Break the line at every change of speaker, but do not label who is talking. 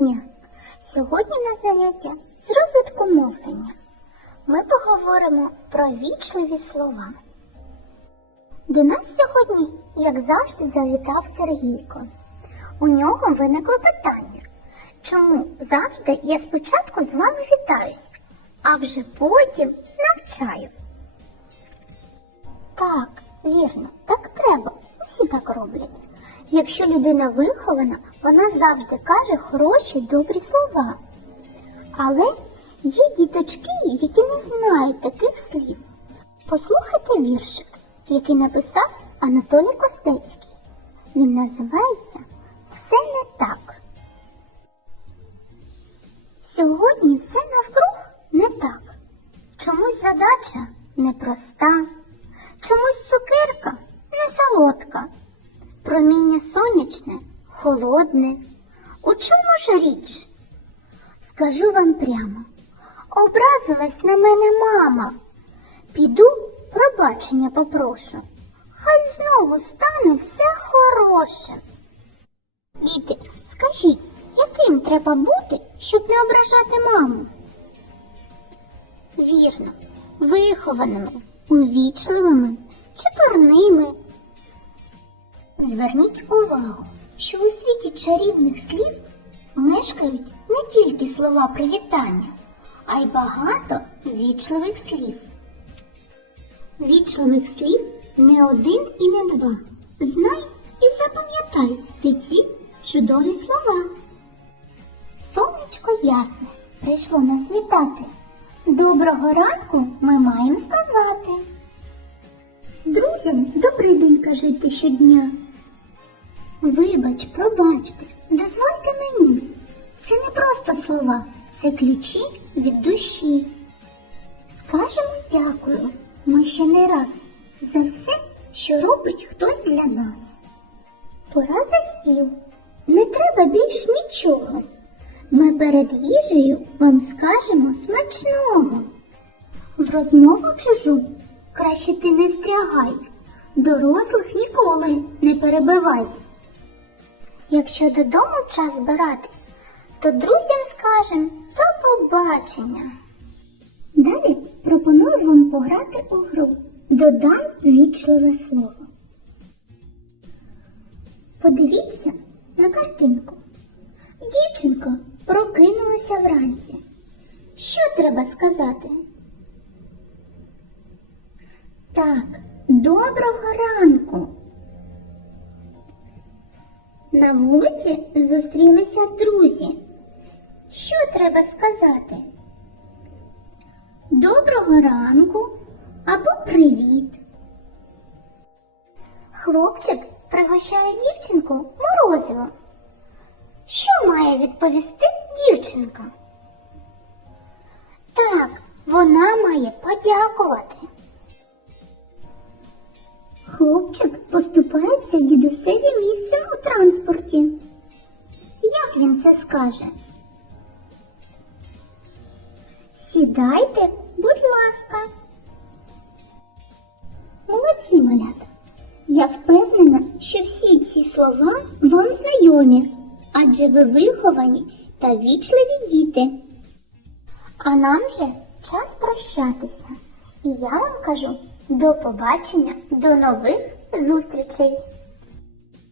дня! Сьогодні на заняття з розвитку мовлення ми поговоримо про вічливі слова. До нас сьогодні, як завжди, завітав Сергійко. У нього виникло питання, чому завжди я спочатку з вами вітаюсь, а вже потім навчаю. Так, вірно, так треба. Всі так роблять. Якщо людина вихована, вона завжди каже хороші, добрі слова. Але є діточки, які не знають таких слів. Послухайте віршик, який написав Анатолій Костецький. Він називається Все не так. Сьогодні все навкруг не так. Чомусь задача непроста, чомусь цукерка не солодка, проміння сонячне, холодне. У чому ж річ? Скажу вам прямо, образилась на мене мама. Піду пробачення попрошу. Хай знову стане все хороше. Діти, скажіть, яким треба бути, щоб не ображати маму? Вірно, вихованими, увічливими, чепурними. Зверніть увагу, що у світі чарівних слів мешкають не тільки слова привітання, а й багато вічливих слів. Вічливих слів не один і не два. Знай і запам'ятай ти ці чудові слова. Сонечко ясне прийшло нас вітати. Доброго ранку ми маємо сказати. Друзям добрий день кажете щодня. Вибач, пробачте, дозвольте мені. Це не просто слова, це ключі від душі. Скажемо дякую ми ще не раз за все, що робить хтось для нас. Пора за стіл. Не треба більш нічого. Ми перед їжею вам скажемо смачного. В розмову чужу краще ти не стрягай, дорослих ніколи не перебивай. Якщо додому час збиратись, то друзям скажем до побачення. Далі пропоную вам пограти у гру Додай вічливе слово. Подивіться на картинку. Дівчинка прокинулася вранці. Що треба сказати? Так, доброго ранку. На вулиці зустрілися друзі. Що треба сказати? Доброго ранку або привіт. Хлопчик пригощає дівчинку морозиво. Що має відповісти дівчинка? Так, вона має подякувати. Хлопчик поступається дідусеві місцем у транспорті. Як він це скаже? Сідайте, будь ласка. Молодці, малята. Я впевнена, що всі ці слова вам знайомі, адже ви виховані та вічливі діти. А нам вже час прощатися. І я вам кажу до побачення, до нових зустрічей!